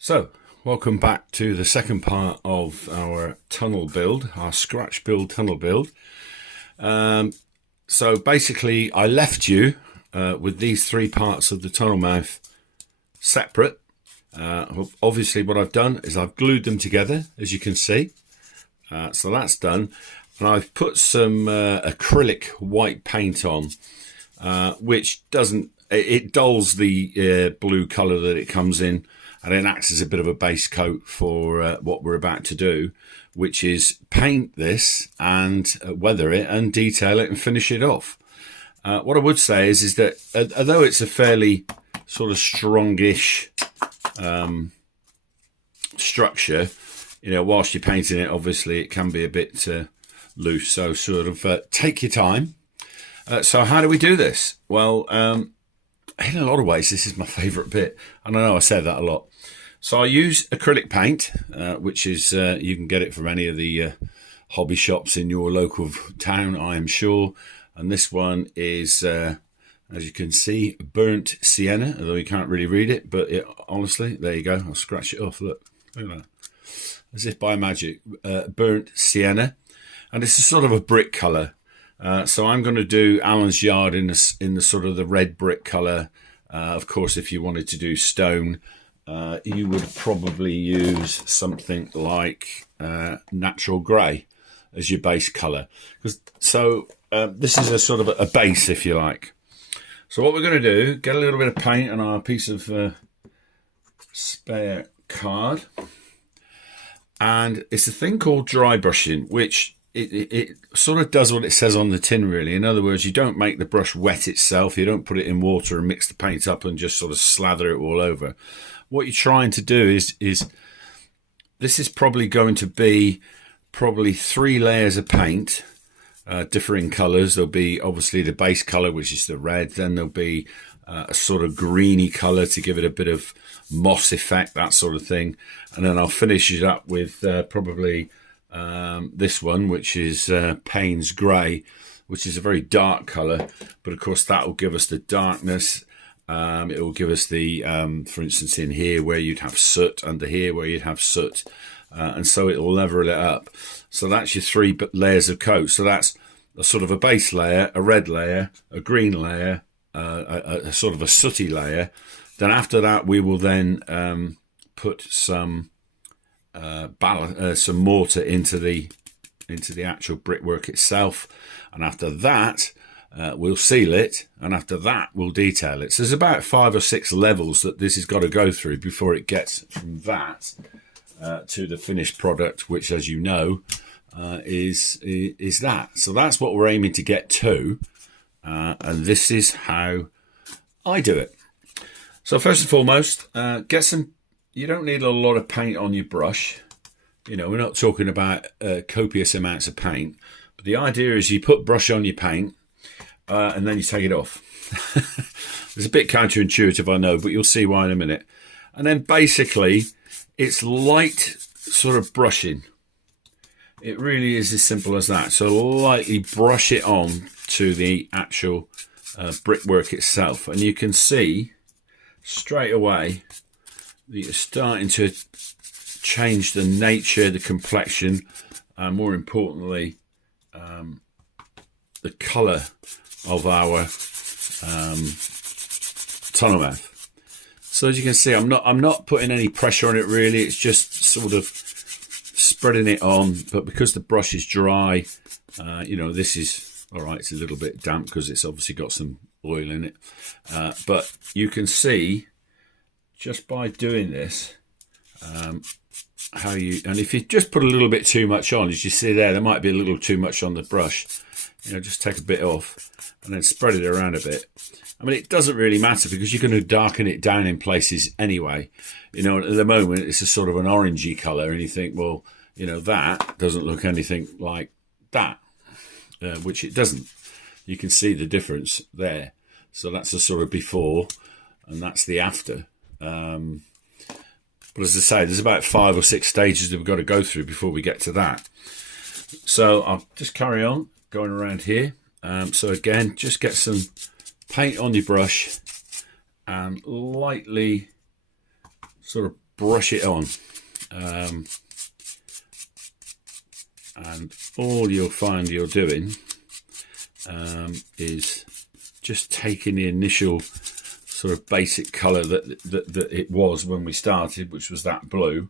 So, welcome back to the second part of our tunnel build, our scratch build tunnel build. So basically I left you with these three parts of the tunnel mouth separate. Obviously what I've done is I've glued them together, as you can see. So that's done. And I've put some acrylic white paint on, which doesn't, it dulls the blue colour that it comes in, and it acts as a bit of a base coat for what we're about to do, which is paint this and weather it and detail it and finish it off. What I would say is that although it's a fairly sort of strongish structure, you know, whilst you're painting it, obviously it can be a bit loose. So sort of take your time. So how do we do this? Well, in a lot of ways, this is my favourite bit. And I know I say that a lot. So I use acrylic paint, which is, you can get it from any of the hobby shops in your local town, I am sure. And this one is, as you can see, burnt sienna, although you can't really read it. But honestly, there you go. I'll scratch it off. Look at that. As if by magic, burnt sienna. And it's a sort of a brick colour. So I'm going to do Allen's Yard in the sort of the red brick colour. Of course, if you wanted to do stone, you would probably use something like natural grey as your base colour. So this is a sort of a base, if you like. So what we're going to do, get a little bit of paint on our piece of spare card. And it's a thing called dry brushing, which it sort of does what it says on the tin, really. In other words, you don't make the brush wet itself. You don't put it in water and mix the paint up and just sort of slather it all over. What you're trying to do is this is probably going to be 3 layers of paint, differing colours. There'll be obviously the base colour, which is the red. Then there'll be a sort of greeny colour to give it a bit of moss effect, that sort of thing. And then I'll finish it up with probably this one, which is Payne's Grey, which is a very dark colour, but of course that will give us the darkness. It will give us the, for instance, in here where you'd have soot, under here where you'd have soot, and so it will level it up. So that's your 3 layers of coat. So that's a sort of a base layer, a red layer, a green layer, a sort of a sooty layer. Then after that, we will then put some mortar into the actual brickwork itself, and after that we'll seal it, and after that we'll detail it. So there's about 5 or 6 levels that this has got to go through before it gets from that to the finished product, which, as you know, is that. So that's what we're aiming to get to, and this is how I do it. So first and foremost, get some. You don't need a lot of paint on your brush. You know, we're not talking about copious amounts of paint. But the idea is you put brush on your paint and then you take it off. It's a bit counterintuitive, I know, but you'll see why in a minute. And then basically, it's light sort of brushing. It really is as simple as that. So lightly brush it on to the actual brickwork itself. And you can see straight away that you're starting to change the nature, the complexion, and more importantly, the colour of our tunnel mouth. So as you can see, I'm not putting any pressure on it really. It's just sort of spreading it on. But because the brush is dry, you know, this is all right. It's a little bit damp because it's obviously got some oil in it. But you can see just by doing this, how you, and if you just put a little bit too much on, as you see there might be a little too much on the brush. You know, just take a bit off and then spread it around a bit. I mean, it doesn't really matter because you're going to darken it down in places anyway. You know, at the moment it's a sort of an orangey colour, and you think, well, you know, that doesn't look anything like that, which it doesn't. You can see the difference there. So that's the sort of before, and that's the after. But as I say, there's about 5 or 6 stages that we've got to go through before we get to that. So I'll just carry on going around here. So again, just get some paint on your brush and lightly sort of brush it on. And all you'll find you're doing is just taking the initial sort of basic colour that it was when we started, which was that blue.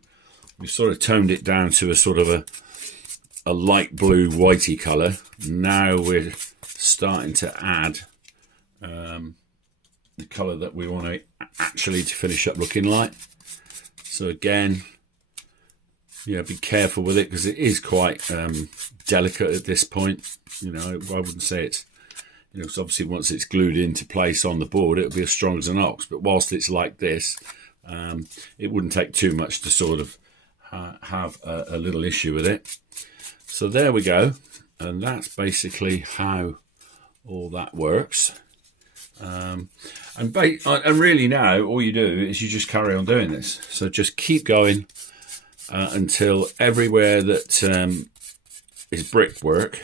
We sort of toned it down to a sort of a light blue whitey colour. Now we're starting to add the colour that we want to actually to finish up looking like. So again, yeah, be careful with it because it is quite delicate at this point. You know, I wouldn't say it's, you know, because obviously once it's glued into place on the board, it'll be as strong as an ox. But whilst it's like this, it wouldn't take too much to sort of have a little issue with it. So there we go. And that's basically how all that works. And really now, all you do is you just carry on doing this. So just keep going until everywhere that is brickwork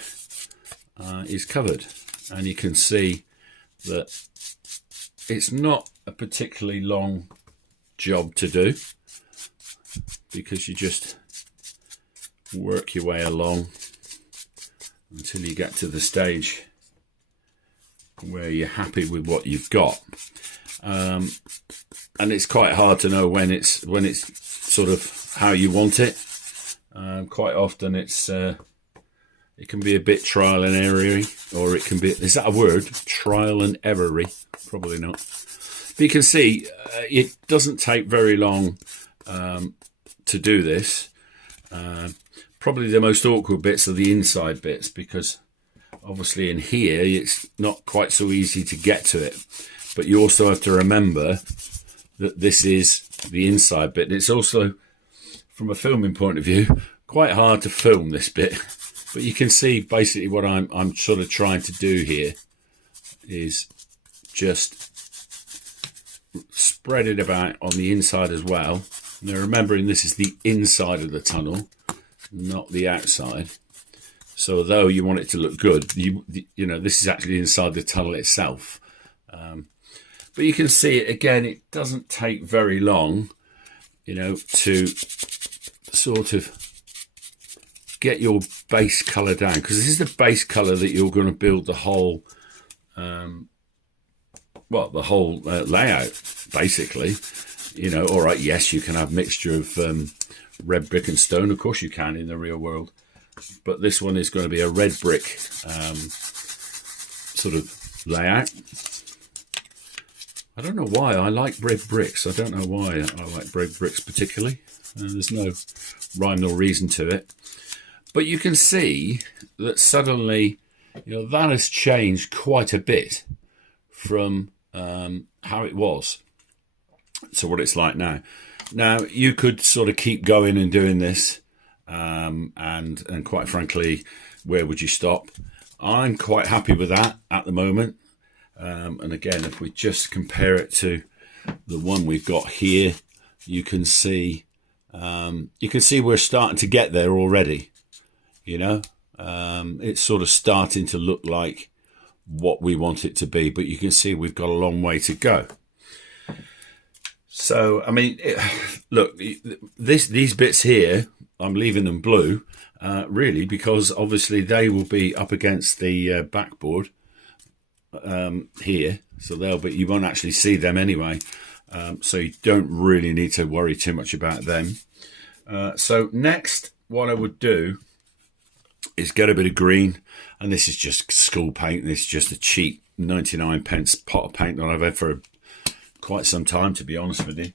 is covered. And you can see that it's not a particularly long job to do because you just work your way along until you get to the stage where you're happy with what you've got. And it's quite hard to know when it's sort of how you want it. Quite often it's it can be a bit trial and errory, or it can be, is that a word? Trial and errory? Probably not. But you can see it doesn't take very long to do this. Probably the most awkward bits are the inside bits, because obviously in here it's not quite so easy to get to it. But you also have to remember that this is the inside bit. It's also, from a filming point of view, quite hard to film this bit. But you can see basically what I'm sort of trying to do here is just spread it about on the inside as well. Now remembering this is the inside of the tunnel, not the outside. So although you want it to look good, you know, this is actually inside the tunnel itself. But you can see it again, it doesn't take very long, you know, to sort of get your base colour down, because this is the base colour that you're going to build the whole layout basically. You know, all right, yes, you can have mixture of red brick and stone, of course you can in the real world, but this one is going to be a red brick sort of layout. I don't know why I like red bricks. I don't know why I like red bricks particularly. There's no rhyme nor reason to it. But you can see that suddenly, you know, that has changed quite a bit from how it was to what it's like now. Now, you could sort of keep going and doing this, and quite frankly, where would you stop? I'm quite happy with that at the moment. And again, if we just compare it to the one we've got here, you can see we're starting to get there already. You know, it's sort of starting to look like what we want it to be, but you can see we've got a long way to go. So, I mean, look, these bits here, I'm leaving them blue, really, because obviously they will be up against the backboard here, so you won't actually see them anyway. So you don't really need to worry too much about them. So next, what I would do is get a bit of green, and this is just school paint. This is just a cheap 99p pot of paint that I've had for quite some time, to be honest with you.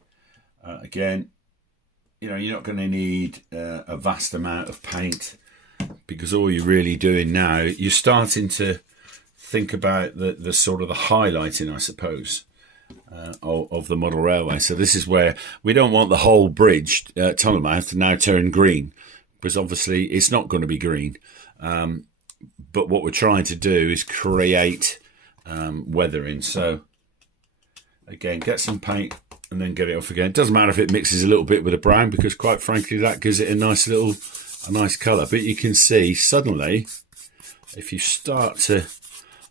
Again, you know, you're not going to need a vast amount of paint, because all you're really doing now, you're starting to think about the sort of the highlighting, I suppose, of the model railway. So this is where we don't want the whole bridge tunnel mouth to now turn green, because obviously it's not going to be green. But what we're trying to do is create weathering. So again, get some paint and then get it off again. It doesn't matter if it mixes a little bit with the brown, because quite frankly that gives it a nice colour. But you can see suddenly, if you start to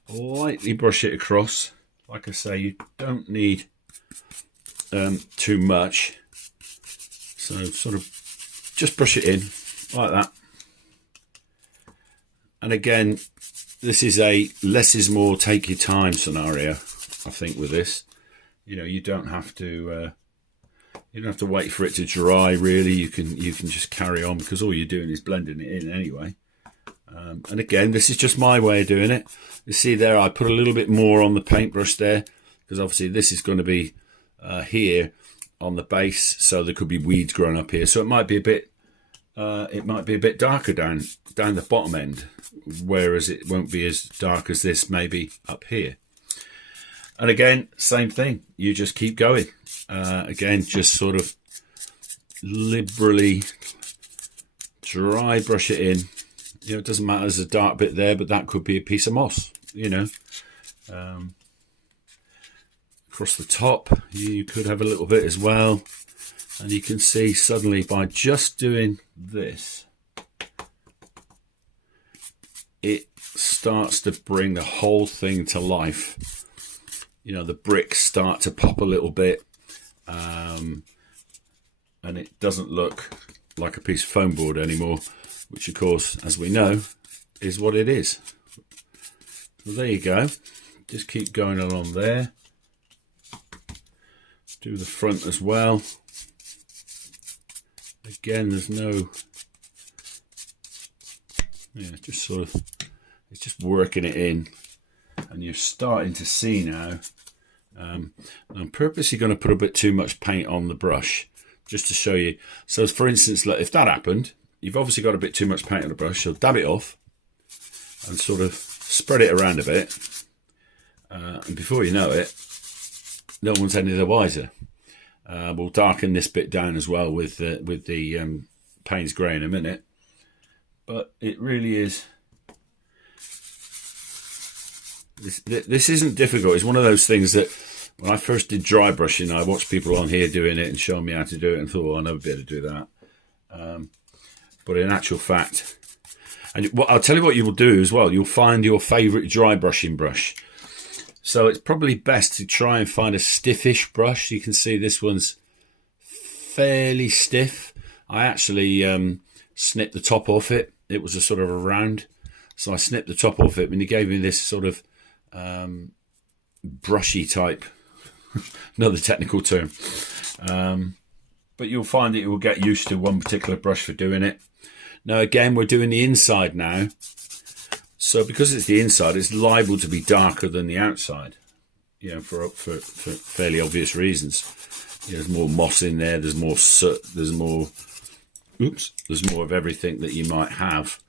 lightly brush it across, like I say, you don't need too much. So sort of just brush it in like that. And again, this is a less is more, take your time scenario, I think, with this. You know, you don't have to wait for it to dry, really. You can just carry on, because all you're doing is blending it in anyway. And again, this is just my way of doing it. You see there, I put a little bit more on the paintbrush there, because obviously this is going to be here on the base, so there could be weeds growing up here. So it might be a bit darker down the bottom end, whereas it won't be as dark as this maybe up here. And again, same thing. You just keep going. Again, just sort of liberally dry brush it in. You know, it doesn't matter, there's a dark bit there, but that could be a piece of moss, you know. Across the top, you could have a little bit as well. And you can see suddenly by just doing this, it starts to bring the whole thing to life. You know, the bricks start to pop a little bit, and it doesn't look like a piece of foam board anymore, which of course, as we know, is what it is. So there you go. Just keep going along there. Do the front as well. Again, there's no, just sort of, it's just working it in, and you're starting to see now. I'm purposely going to put a bit too much paint on the brush, just to show you. So for instance, like, if that happened, you've obviously got a bit too much paint on the brush, so dab it off and sort of spread it around a bit, and before you know it, no one's any the wiser. We'll darken this bit down as well with the Payne's Grey in a minute, but it really is. This isn't difficult. It's one of those things that when I first did dry brushing, I watched people on here doing it and showing me how to do it, and thought, well, I'll never be able to do that. But in actual fact, and I'll tell you what you will do as well. You'll find your favourite dry brushing brush. So it's probably best to try and find a stiffish brush. You can see this one's fairly stiff. I actually snipped the top off it. It was a sort of a round. So I snipped the top off it, and it gave me this sort of brushy type, another technical term. But you'll find that you will get used to one particular brush for doing it. Now again, we're doing the inside now. So because it's the inside, it's liable to be darker than the outside, you know, for fairly obvious reasons. You know, there's more moss in there, there's more soot, there's more of everything that you might have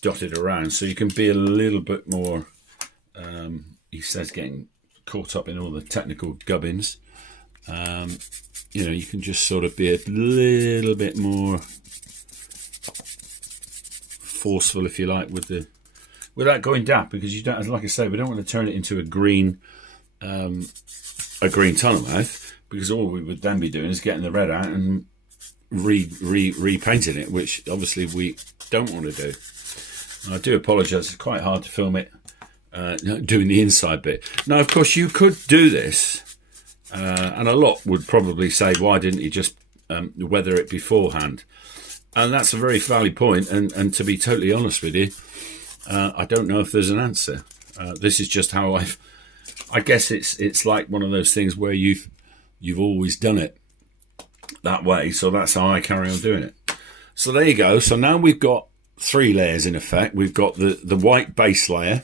dotted around. So you can be a little bit more, he says, getting caught up in all the technical gubbins. You know, you can just sort of be a little bit more forceful, if you like, without going damp, because you don't, like I say, we don't want to turn it into a green tunnel mouth, because all we would then be doing is getting the red out and repainting it, which obviously we don't want to do. And I do apologise, it's quite hard to film it doing the inside bit. Now, of course, you could do this, and a lot would probably say, why didn't you just weather it beforehand? And that's a very valid point, and to be totally honest with you, I don't know if there's an answer. This is just how I guess it's like one of those things where you've always done it that way, so that's how I carry on doing it. So there you go. So now we've got 3 layers in effect. We've got the white base layer,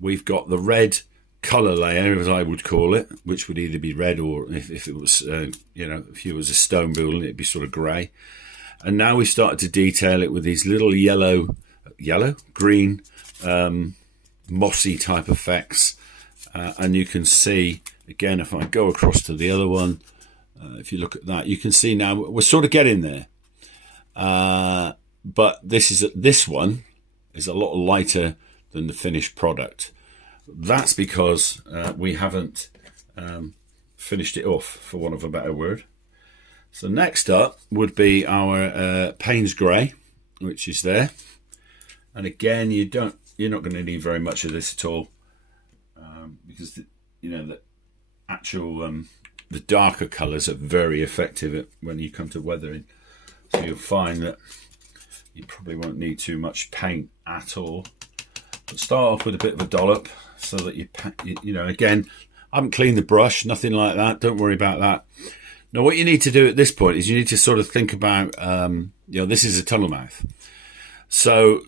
we've got the red colour layer, as I would call it, which would either be red, or if it was if it was a stone building, it'd be sort of grey. And now we started to detail it with these little yellow, green, mossy type effects. And you can see, again, if I go across to the other one, if you look at that, you can see now we're sort of getting there. But this one is a lot lighter than the finished product. That's because we haven't finished it off, for want of a better word. So next up would be our Payne's Grey, which is there. And again, you're not going to need very much of this at all, because the actual the darker colours are very effective when you come to weathering. So you'll find that you probably won't need too much paint at all. But start off with a bit of a dollop so that you know, again, I haven't cleaned the brush, nothing like that. Don't worry about that. Now, what you need to do at this point is you need to sort of think about, you know, this is a tunnel mouth. So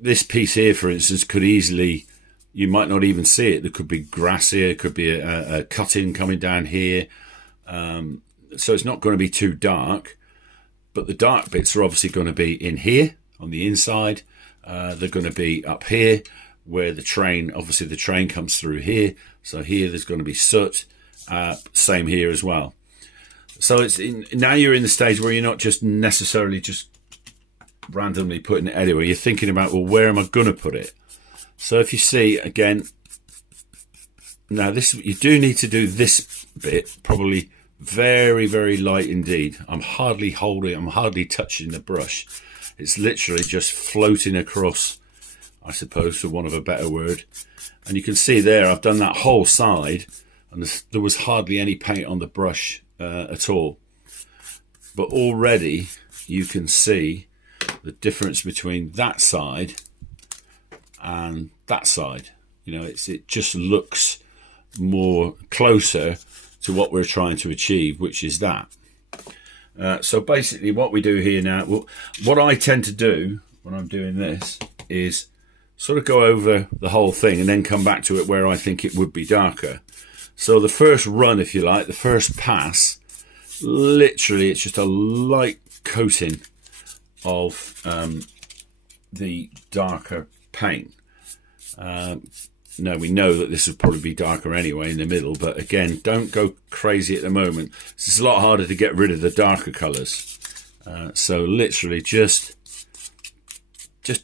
this piece here, for instance, could easily, you might not even see it. There could be grass here, could be a cutting coming down here. So it's not going to be too dark, but the dark bits are obviously going to be in here on the inside. They're going to be up here where the train, obviously the train comes through here. So here there's going to be soot, same here as well. So now you're in the stage where you're not just necessarily just randomly putting it anywhere. You're thinking about, well, where am I going to put it? So if you see, again, now this, you do need to do this bit probably very, very light indeed. I'm hardly touching the brush. It's literally just floating across, I suppose, for want of a better word. And you can see there, I've done that whole side, and there was hardly any paint on the brush at all. But already you can see the difference between that side and that side. You know, it just looks more closer to what we're trying to achieve, which is that. So basically what we do here now, well, what I tend to do when I'm doing this is sort of go over the whole thing and then come back to it where I think it would be darker. So the first run, if you like, the first pass, literally it's just a light coating of the darker paint. Now we know that this would probably be darker anyway in the middle, but again, don't go crazy at the moment. It's a lot harder to get rid of the darker colours. So literally just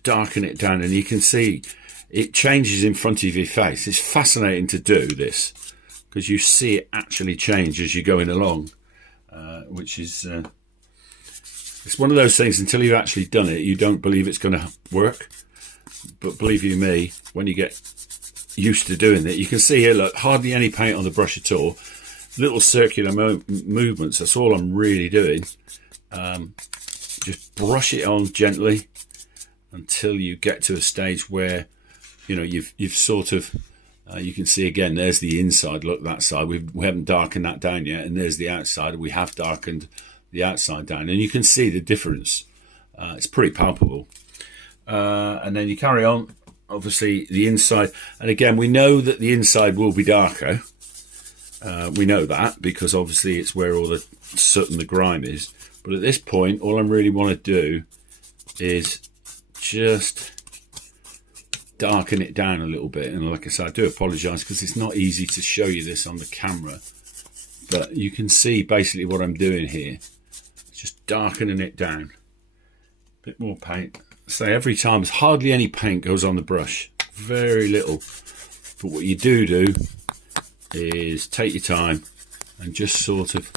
darken it down, and you can see it changes in front of your face. It's fascinating to do this because you see it actually change as you're going along, which is it's one of those things, until you've actually done it, you don't believe it's going to work. But believe you me, when you get used to doing it, you can see here, look, hardly any paint on the brush at all. Little circular movements, that's all I'm really doing. Just brush it on gently until you get to a stage where, you know, you've sort of, you can see again, there's the inside, look, that side, we haven't darkened that down yet, and there's the outside, we have darkened the outside down, and you can see the difference. It's pretty palpable. And then you carry on, obviously the inside, and again we know that the inside will be darker. We know that because obviously it's where all the soot and the grime is. But at this point, all I really want to do is just darken it down a little bit. And like I said, I do apologise because it's not easy to show you this on the camera, but you can see basically what I'm doing here. Just darkening it down. A bit more paint. So every time, there's hardly any paint goes on the brush, very little. But what you do is take your time and just sort of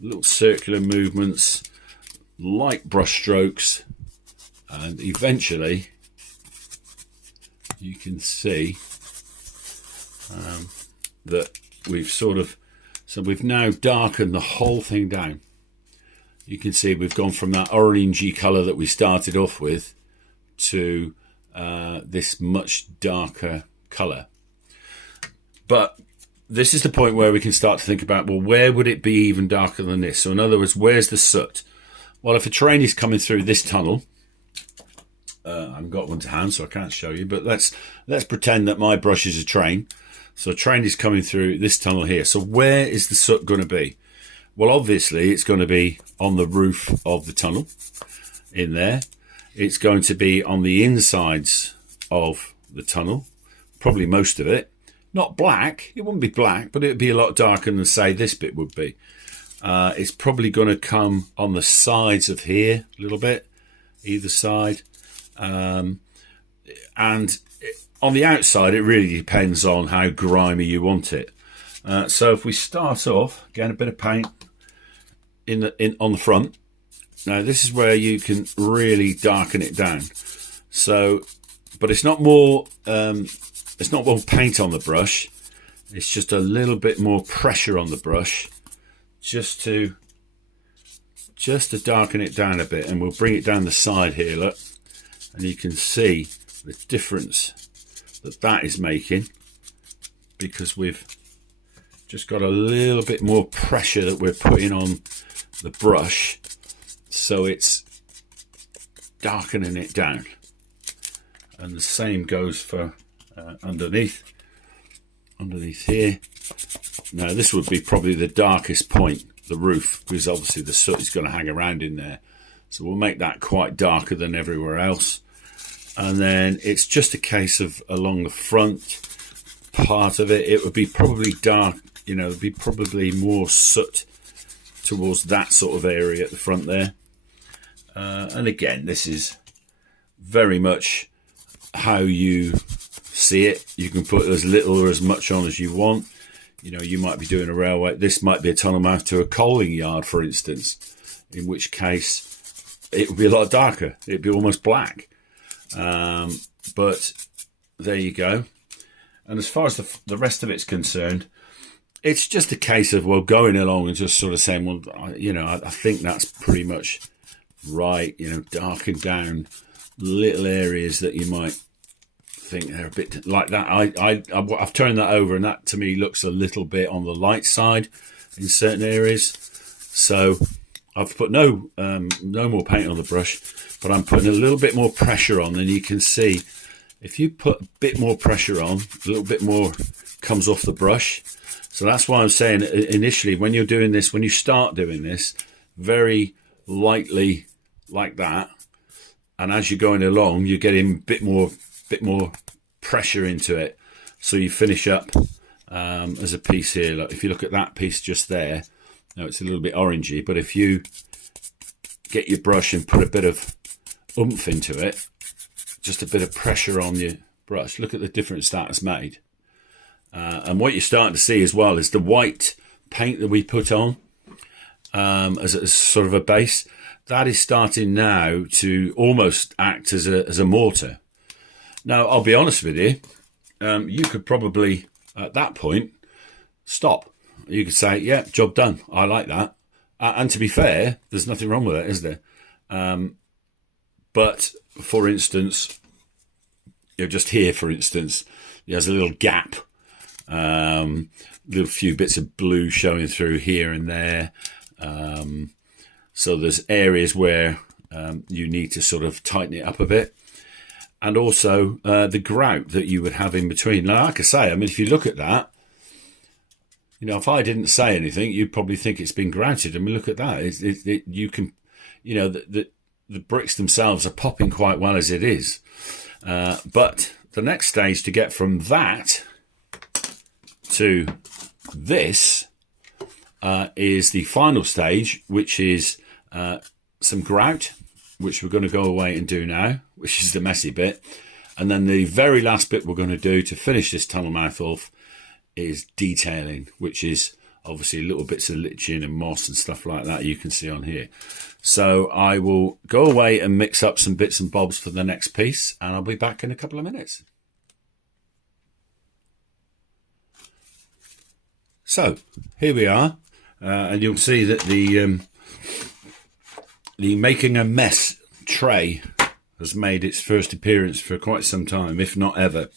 little circular movements, light brush strokes, and eventually you can see that we've we've now darkened the whole thing down. You can see we've gone from that orangey colour that we started off with to this much darker colour. But this is the point where we can start to think about, well, where would it be even darker than this? So in other words, where's the soot? Well, if a train is coming through this tunnel, I haven't got one to hand, so I can't show you, but let's pretend that my brush is a train. So a train is coming through this tunnel here. So where is the soot going to be? Well, obviously, it's going to be on the roof of the tunnel in there. It's going to be on the insides of the tunnel, probably most of it. Not black. It wouldn't be black, but it would be a lot darker than, say, this bit would be. It's probably going to come on the sides of here a little bit, either side. And on the outside, it really depends on how grimy you want it. So if we start off, again, a bit of paint on the front. Now this is where you can really darken it down. So, but it's not more paint on the brush. It's just a little bit more pressure on the brush just to darken it down a bit, and we'll bring it down the side here, look, and you can see the difference that is making, because we've just got a little bit more pressure that we're putting on the brush, so it's darkening it down. And the same goes for underneath here. Now this would be probably the darkest point, the roof, because obviously the soot is going to hang around in there, so we'll make that quite darker than everywhere else. And then it's just a case of along the front part of it, it would be probably dark, you know, it'd be probably more soot towards that sort of area at the front there. And again, this is very much how you see it. You can put as little or as much on as you want. You know, you might be doing a railway. This might be a tunnel mouth to a coaling yard, for instance, in which case it would be a lot darker. It'd be almost black. But there you go. And as far as the rest of it's concerned, it's just a case of, well, going along and just sort of saying, well, you know, I think that's pretty much right. You know, darken down little areas that you might think they're a bit like that. I've turned that over, and that to me looks a little bit on the light side in certain areas. So I've put no more paint on the brush, but I'm putting a little bit more pressure on. And you can see, if you put a bit more pressure on, a little bit more comes off the brush. So that's why I'm saying initially, when you're doing this, when you start doing this, very lightly like that, and as you're going along, you're getting a bit more pressure into it. So you finish up as a piece here. Like if you look at that piece just there, now it's a little bit orangey, but if you get your brush and put a bit of oomph into it, just a bit of pressure on your brush, look at the difference that has made. And what you're starting to see as well is the white paint that we put on as sort of a base, that is starting now to almost act as a mortar. Now, I'll be honest with you, you could probably, at that point, stop. You could say, yeah, job done. I like that. And to be fair, there's nothing wrong with it, is there? But, for instance, just here, for instance, there's a little gap. Little few bits of blue showing through here and there. So there's areas where you need to sort of tighten it up a bit. And also the grout that you would have in between. Now, like I say, I mean, if you look at that, you know, if I didn't say anything, you'd probably think it's been grouted. I mean, look at that. You can, you know, the bricks themselves are popping quite well as it is. But the next stage to get from that to this is the final stage, which is some grout, which we're going to go away and do now, which is the messy bit. And then the very last bit we're going to do to finish this tunnel mouth off is detailing, which is obviously little bits of lichen and moss and stuff like that you can see on here. So I will go away and mix up some bits and bobs for the next piece, and I'll be back in a couple of minutes. So here we are, and you'll see that the making a mess tray has made its first appearance for quite some time, if not ever.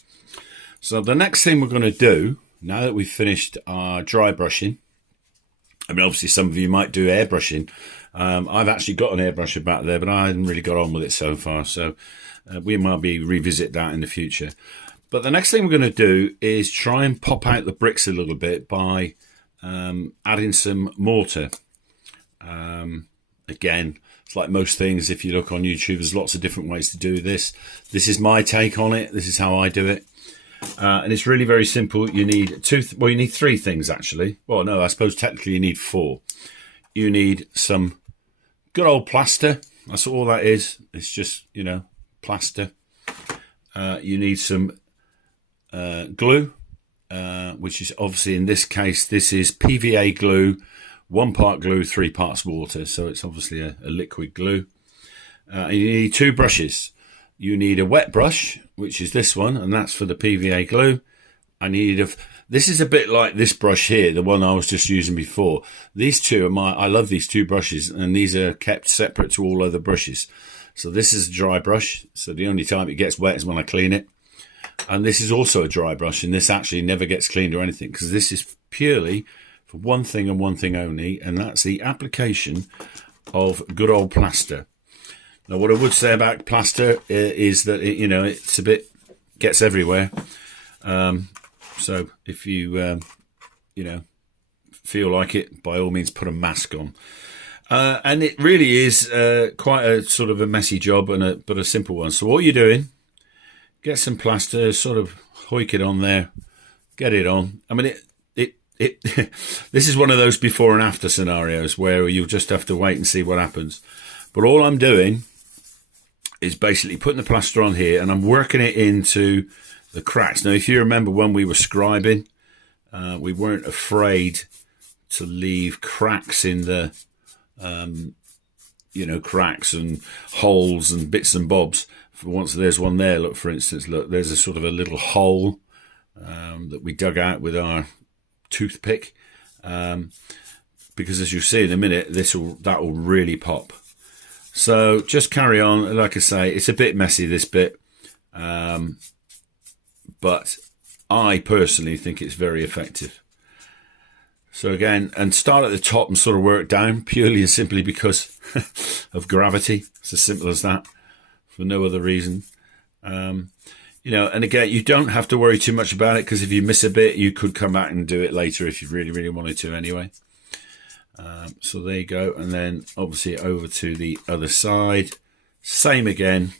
So the next thing we're going to do, now that we've finished our dry brushing, I mean, obviously some of you might do airbrushing. I've actually got an airbrusher back there, but I haven't really got on with it so far. So we might be revisit that in the future. But the next thing we're going to do is try and pop out the bricks a little bit by adding some mortar. Again, it's like most things. If you look on YouTube, there's lots of different ways to do this. This is my take on it. This is how I do it. And it's really very simple. You need you need three things actually. Well, no, I suppose technically you need four. You need some good old plaster. That's all that is. It's just, you know, plaster. You need some glue, which is obviously in this case, this is PVA glue, 1 part glue, 3 parts water. So it's obviously a liquid glue. And you need 2 brushes. You need a wet brush, which is this one, and that's for the PVA glue. I needed a, this is a bit like this brush here, the one I was just using before. These two are I love these two brushes, and these are kept separate to all other brushes. So this is a dry brush, so the only time it gets wet is when I clean it. And this is also a dry brush, and this actually never gets cleaned or anything, because this is purely for one thing and one thing only, and that's the application of good old plaster. Now, what I would say about plaster is that it's a bit, gets everywhere. So if you feel like it, by all means, put a mask on. And it really is quite a sort of a messy job, but a simple one. So what you're doing, get some plaster, sort of hoik it on there, get it on. I mean, this is one of those before and after scenarios where you'll just have to wait and see what happens. But all I'm doing is basically putting the plaster on here, and I'm working it into the cracks. Now, if you remember when we were scribing, we weren't afraid to leave cracks in the, cracks and holes and bits and bobs. For once, there's one there. Look, for instance, look, there's a sort of a little hole that we dug out with our toothpick, because as you'll see in a minute, that will really pop. So just carry on. Like I say, it's a bit messy, this bit, but I personally think it's very effective. So again, and start at the top and sort of work down, purely and simply because of gravity. It's as simple as that, for no other reason. And again, you don't have to worry too much about it, because if you miss a bit, you could come back and do it later if you really, really wanted to anyway. So there you go. And then obviously over to the other side. Same again.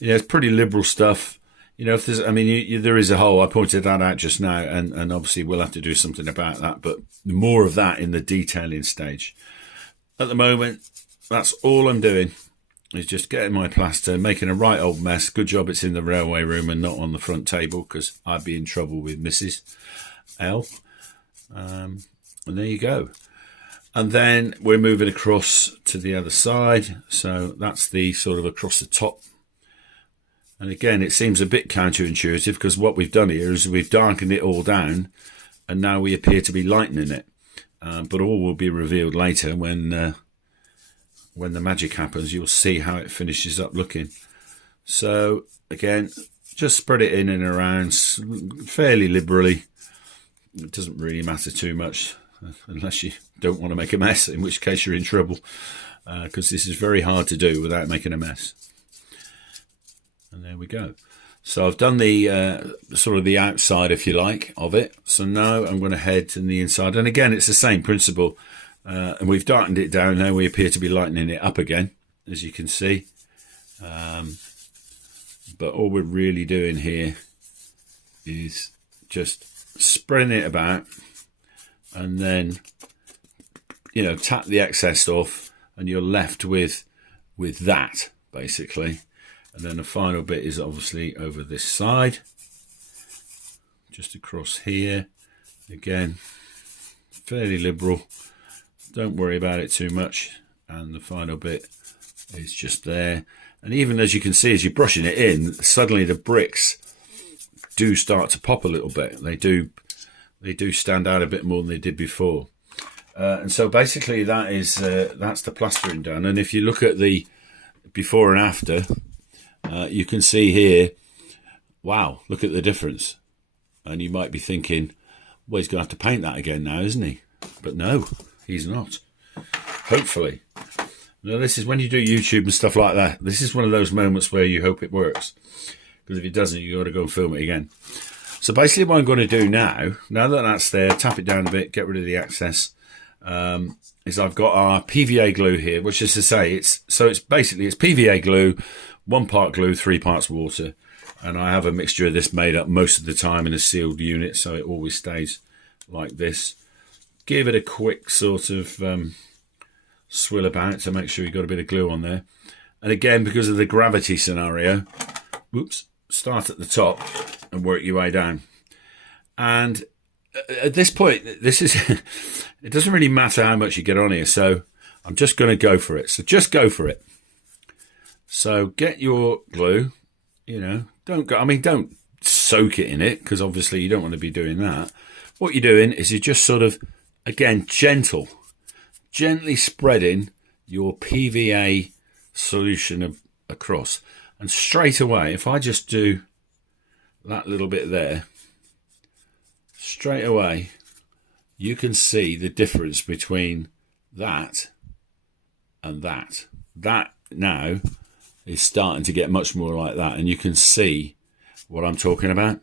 It's pretty liberal stuff. If there's, there is a hole. I pointed that out just now, and obviously we'll have to do something about that, but more of that in the detailing stage. At the moment, that's all I'm doing, is just getting my plaster, making a right old mess. Good job it's in the railway room and not on the front table, because I'd be in trouble with Mrs. L. And there you go. And then we're moving across to the other side. So that's the sort of across the top. And again, it seems a bit counterintuitive, because what we've done here is we've darkened it all down, and now we appear to be lightening it. But all will be revealed later when the magic happens. You'll see how it finishes up looking. So again, just spread it in and around fairly liberally. It doesn't really matter too much, unless you don't want to make a mess, in which case you're in trouble, because this is very hard to do without making a mess. And there we go. So I've done the sort of the outside, if you like, of it. So now I'm going to head to the inside. And again, it's the same principle. And we've darkened it down. Now we appear to be lightening it up again, as you can see. But all we're really doing here is just spreading it about, and then, tap the excess off, and you're left with that, basically. And then the final bit is obviously over this side, just across here. Again, fairly liberal. Don't worry about it too much. And the final bit is just there. And even as you can see, as you're brushing it in, suddenly the bricks do start to pop a little bit. They do stand out a bit more than they did before. And so basically that's the plastering done. And if you look at the before and after, you can see here, wow, look at the difference. And you might be thinking, well, he's going to have to paint that again now, isn't he? But no, he's not. Hopefully. Now, this is when you do YouTube and stuff like that. This is one of those moments where you hope it works. Because if it doesn't, you've got to go and film it again. So basically what I'm going to do now that that's there, tap it down a bit, get rid of the excess, is I've got our PVA glue here, which is to say, it's PVA glue, 1 part glue, 3 parts water. And I have a mixture of this made up most of the time in a sealed unit, so it always stays like this. Give it a quick sort of swill about to make sure you've got a bit of glue on there. And again, because of the gravity scenario, start at the top and work your way down. And at this point, it doesn't really matter how much you get on here, so I'm just going to go for it. So just go for it. So get your glue, don't soak it in it, because obviously you don't want to be doing that. What you're doing is you're just sort of, again, gently spreading your PVA solution across. And straight away, if I just do that little bit there, straight away, you can see the difference between that and that. That now is starting to get much more like that, and you can see what I'm talking about.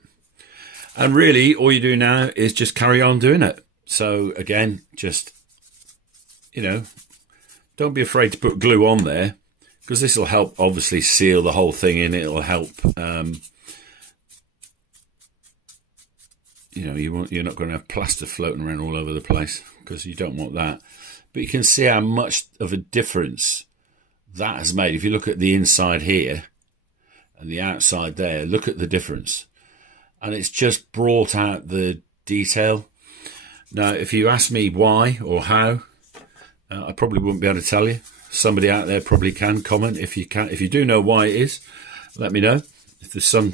And really, all you do now is just carry on doing it. So again, just, you know, don't be afraid to put glue on there, because this will help obviously seal the whole thing in. It'll help, you know, you're not going to have plaster floating around all over the place, because you don't want that. But you can see how much of a difference that has made. If you look at the inside here and the outside there, look at the difference. And it's just brought out the detail. Now, if you ask me why or how, I probably wouldn't be able to tell you. Somebody out there probably can comment. If you do know why it is, let me know. If there's some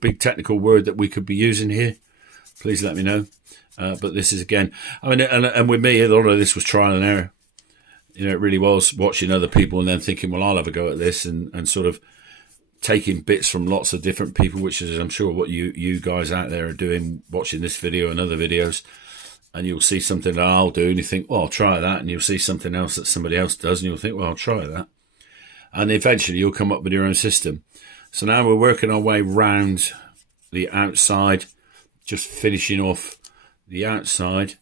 big technical word that we could be using here, please let me know. But this is, again, I mean, and with me, a lot of this was trial and error. You know, it really was watching other people and then thinking, well, I'll have a go at this, and sort of taking bits from lots of different people, which is, I'm sure, what you guys out there are doing, watching this video and other videos. And you'll see something that I'll do and you think, well, I'll try that. And you'll see something else that somebody else does and you'll think, well, I'll try that. And eventually you'll come up with your own system. So now we're working our way round the outside, just finishing off the outside.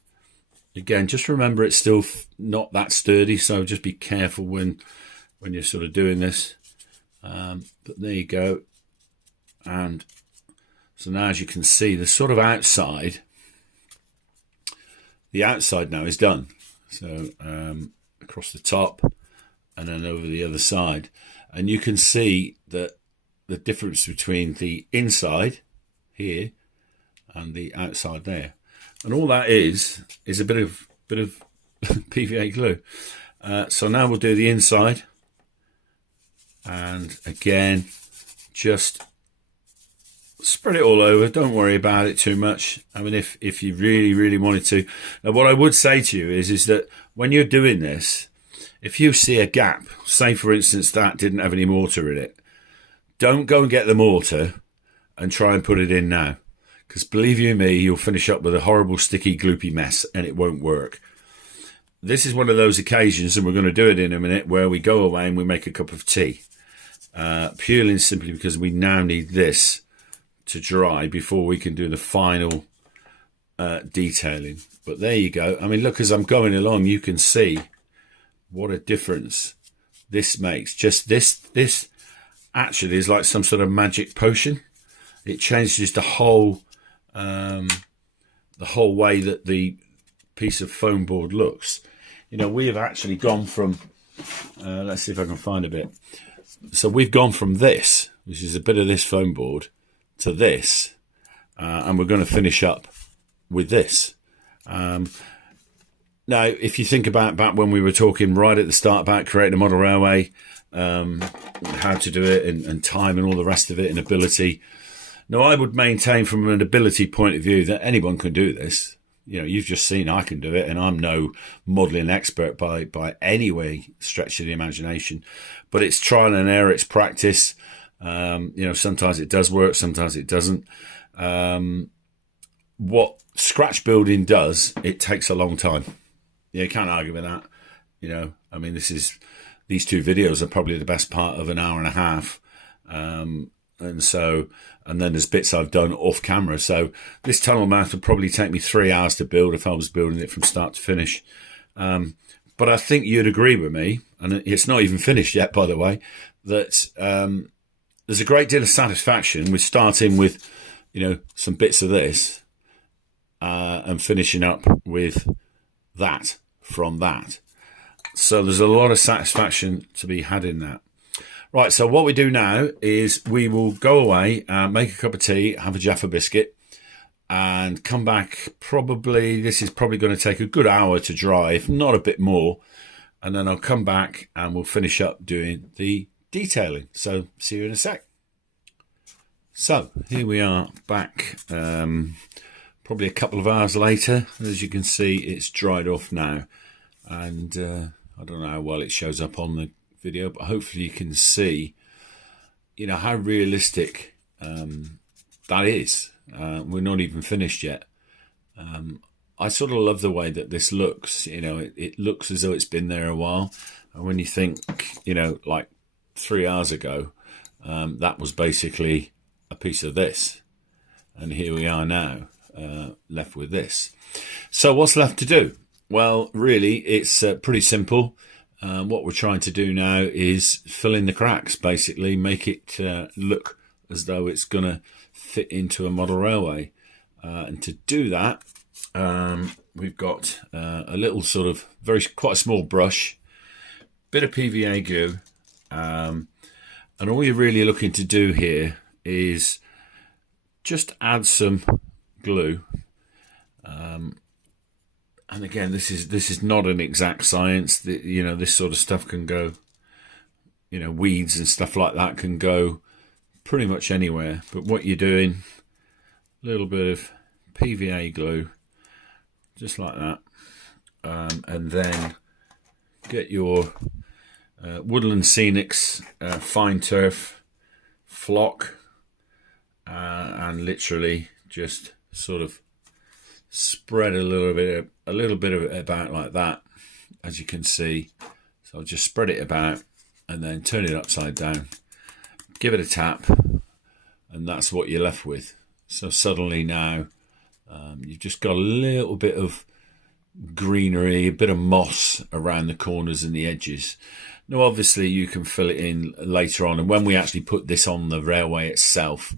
Again, just remember it's still not that sturdy, so just be careful when you're sort of doing this. But there you go. And so now, as you can see, the sort of outside, the outside now is done. So across the top and then over the other side. And you can see that the difference between the inside here and the outside there. And all that is a bit of PVA glue. So now we'll do the inside. And again, just spread it all over. Don't worry about it too much. I mean, if you really wanted to. Now, what I would say to you is that when you're doing this, if you see a gap, say for instance that didn't have any mortar in it, don't go and get the mortar and try and put it in now. Because believe you me, you'll finish up with a horrible sticky gloopy mess and it won't work. This is one of those occasions, and we're going to do it in a minute, where we go away and we make a cup of tea. Purely and simply because we now need this to dry before we can do the final detailing. But there you go. I mean, look, as I'm going along, you can see what a difference this makes. Just this actually is like some sort of magic potion. It changes the whole way that the piece of foam board looks. You know, we have actually gone from, let's see if I can find a bit. So we've gone from this, which is a bit of this foam board, to this, and we're going to finish up with this. Now, if you think about back when we were talking right at the start about creating a model railway, how to do it and time and all the rest of it and ability. Now, I would maintain from an ability point of view that anyone can do this. You know, you've just seen I can do it, and I'm no modelling expert by any way stretch of the imagination. But it's trial and error, it's practice. You know, sometimes it does work, sometimes it doesn't. What scratch building does, it takes a long time. Yeah, you can't argue with that. You know, I mean, these two videos are probably the best part of an hour and a half. And then there's bits I've done off camera. So this tunnel mouth would probably take me 3 hours to build if I was building it from start to finish. But I think you'd agree with me, and it's not even finished yet, by the way, that there's a great deal of satisfaction with starting with, you know, some bits of this and finishing up with that from that. So there's a lot of satisfaction to be had in that. Right, so what we do now is we will go away, make a cup of tea, have a Jaffa biscuit, and come back. This is probably going to take a good hour to dry, if not a bit more. And then I'll come back and we'll finish up doing the detailing. So see you in a sec. So here we are back, probably a couple of hours later. As you can see, it's dried off now, and I don't know how well it shows up on the video, but hopefully you can see, how realistic that is. We're not even finished yet. I sort of love the way that this looks. It looks as though it's been there a while, and when you think, like 3 hours ago, that was basically a piece of this, and here we are now, left with this. So what's left to do? Well, really, it's pretty simple. What we're trying to do now is fill in the cracks, basically make it look as though it's going to fit into a model railway. And to do that, we've got a little sort of quite a small brush, bit of PVA glue, and all you're really looking to do here is just add some glue. And again, this is not an exact science. This sort of stuff can go, weeds and stuff like that can go pretty much anywhere. But what you're doing, a little bit of PVA glue, just like that, and then get your Woodland Scenics fine turf flock, and literally just sort of spread a little bit of it about like that, as you can see. So I'll just spread it about and then turn it upside down, give it a tap, and that's what you're left with. So suddenly now you've just got a little bit of greenery, a bit of moss around the corners and the edges. Now obviously you can fill it in later on, and when we actually put this on the railway itself,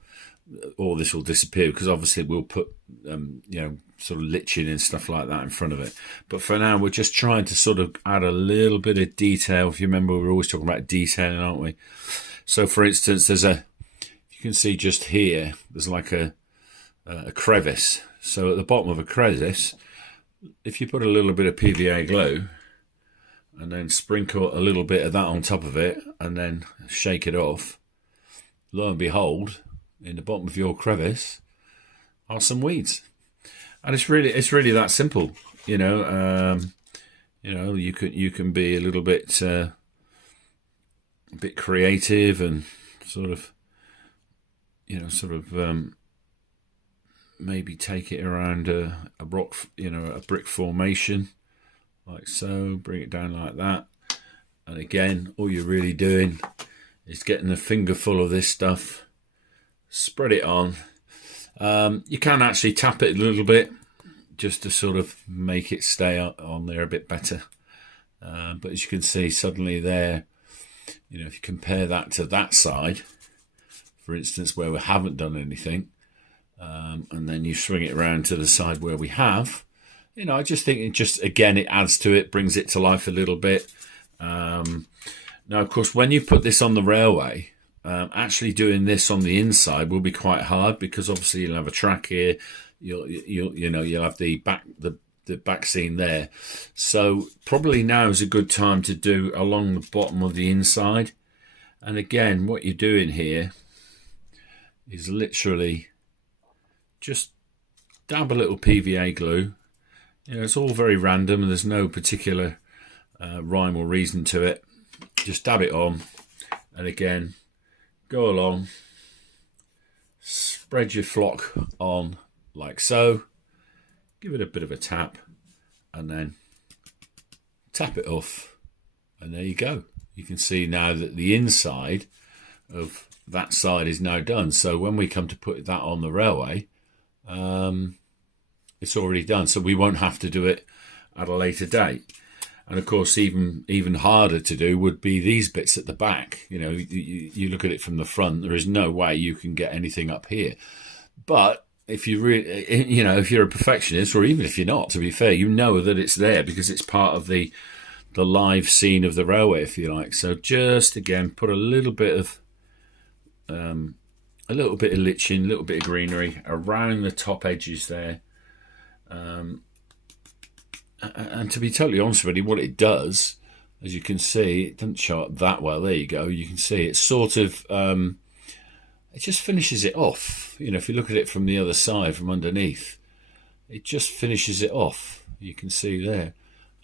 all this will disappear, because obviously we'll put sort of liching and stuff like that in front of it. But for now, we're just trying to sort of add a little bit of detail. If you remember, we're always talking about detailing, aren't we? So for instance, you can see just here, there's like a crevice. So at the bottom of a crevice, if you put a little bit of PVA glue and then sprinkle a little bit of that on top of it and then shake it off, lo and behold, in the bottom of your crevice are some weeds. And it's really that simple. You can be a little bit creative and sort of maybe take it around a brick formation, like so. Bring it down like that, and again, all you're really doing is getting a fingerful of this stuff, spread it on. You can actually tap it a little bit just to sort of make it stay on there a bit better. But as you can see, suddenly there, if you compare that to that side, for instance, where we haven't done anything, and then you swing it around to the side where we have, I just think it adds to it, brings it to life a little bit. Now, of course, when you put this on the railway, actually doing this on the inside will be quite hard, because obviously you'll have a track here, you'll have the back scene there. So probably now is a good time to do along the bottom of the inside. And again, what you're doing here is literally just dab a little PVA glue. It's all very random and there's no particular rhyme or reason to it. Just dab it on, and again, go along, spread your flock on like so, give it a bit of a tap, and then tap it off, and there you go. You can see now that the inside of that side is now done. So when we come to put that on the railway, it's already done, so we won't have to do it at a later date. And of course, even harder to do would be these bits at the back. You look at it from the front, there is no way you can get anything up here. But if you really, if you're a perfectionist, or even if you're not, to be fair, that it's there because it's part of the live scene of the railway, if you like. So just again, put a little bit of liching, a little bit of greenery around the top edges there. And to be totally honest with you, what it does, as you can see, it doesn't show up that well. There you go. You can see it's sort of it just finishes it off. You know, if you look at it from the other side, from underneath, it just finishes it off. You can see there.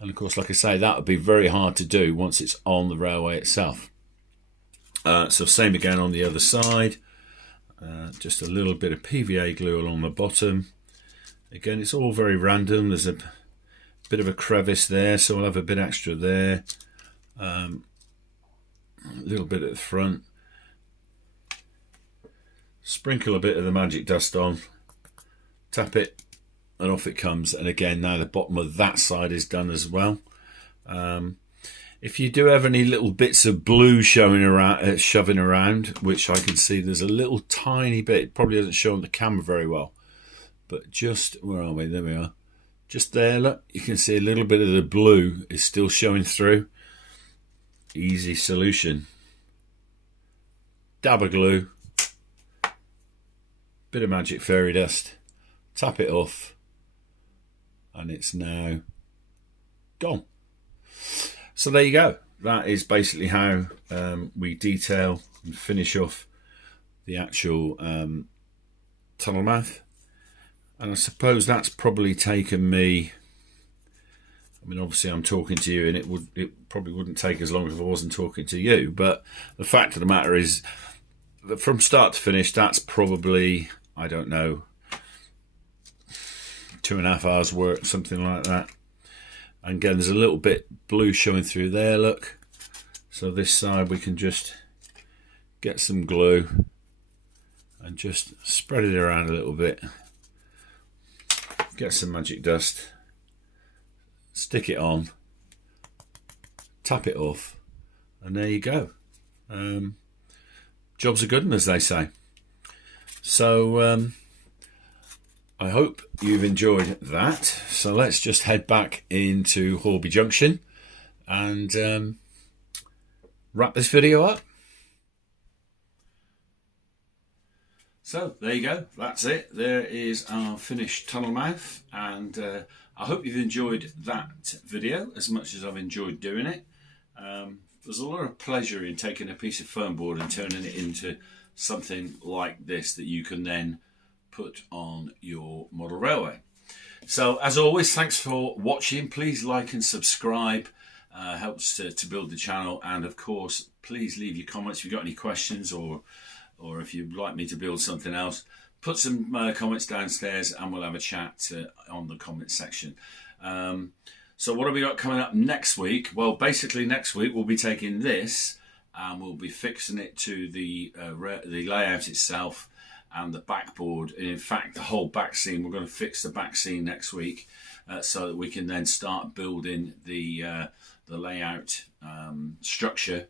And of course, like I say, that would be very hard to do once it's on the railway itself. So same again on the other side. Just a little bit of PVA glue along the bottom. Again, it's all very random. There's a bit of a crevice there, so we'll have a bit extra there. A little bit at the front. Sprinkle a bit of the magic dust on. Tap it, and off it comes. And again, now the bottom of that side is done as well. If you do have any little bits of blue showing around, shoving around, which I can see there's a little tiny bit, it probably doesn't show on the camera very well, but just, where are we? There we are. Just there, look, you can see a little bit of the blue is still showing through. Easy solution. Dab of glue, bit of magic fairy dust, tap it off, and it's now gone. So there you go. That is basically how we detail and finish off the actual tunnel mouth. And I suppose that's probably taken me, I mean, obviously I'm talking to you, and it probably wouldn't take as long if I wasn't talking to you, but the fact of the matter is that from start to finish, that's probably, I don't know, 2.5 hours work, something like that. And again, there's a little bit blue showing through there, look. So this side we can just get some glue and just spread it around a little bit. Get some magic dust, stick it on, tap it off, and there you go. Job's a good one, as they say. So I hope you've enjoyed that. So let's just head back into Horby Junction and wrap this video up. So there you go, that's it. There is our finished tunnel mouth, and I hope you've enjoyed that video as much as I've enjoyed doing it. There's a lot of pleasure in taking a piece of foam board and turning it into something like this that you can then put on your model railway. So as always, thanks for watching. Please like and subscribe, helps to build the channel, and of course please leave your comments if you've got any questions, or if you'd like me to build something else, put some comments downstairs and we'll have a chat on the comment section. So what have we got coming up next week? Well, basically next week we'll be taking this and we'll be fixing it to the layout itself and the backboard. And in fact, the whole back seam, we're going to fix the back seam next week so that we can then start building the layout structure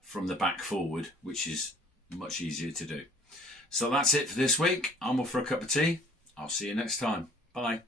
from the back forward, which is much easier to do. So that's it for this week. I'm off for a cup of tea. I'll see you next time. Bye.